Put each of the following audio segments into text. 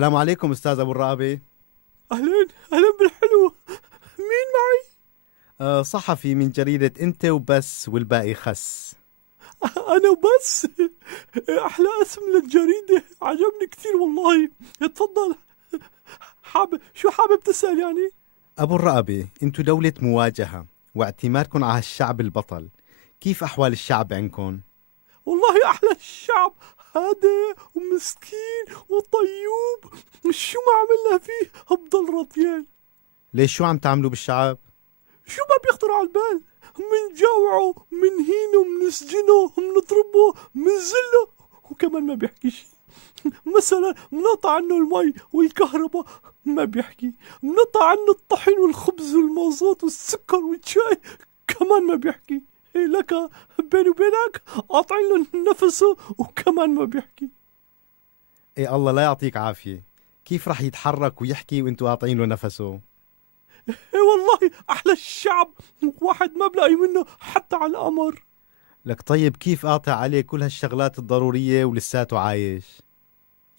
السلام عليكم أستاذ أبو الرقبة. أهلين أهلين بالحلو. مين معي؟ صحفي من جريدة أنت وبس والباقي خس. أنا وبس. أحلى اسم للجريدة، عجبني كثير والله. اتفضل. شو حابب تسأل يعني؟ أبو الرقبة، أنتو دولة مواجهة واعتمادكم على الشعب البطل، كيف أحوال الشعب عندكم؟ والله أحلى الشعب، هادئ ومسكين وطيوب. شو ما عملنا فيه بضل رضيان. ليش شو عم تعملوا بالشعب؟ شو ما بيخطر على البال، منجوعه منهينه منسجنه منضربه منزله، وكمان ما بيحكي شي. مثلا منقطع عنه المي والكهرباء ما بيحكي، منقطع عنه الطحين والخبز والمازوت والسكر والشاي كمان ما بيحكي. إيه لك، بيني وبينك قاطعين له نفسه وكمان ما بيحكي. إيه الله لا يعطيك عافية، كيف رح يتحرك ويحكي وأنتو قاطعين له نفسه؟ إيه والله أحلى الشعب، واحد ما بلاقي منه حتى على القمر. لك طيب كيف قاطع عليه كل هالشغلات الضرورية ولساته عايش؟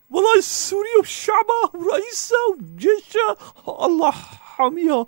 والله سوريا وشعبها ورئيسها وجيشها الله حاميها.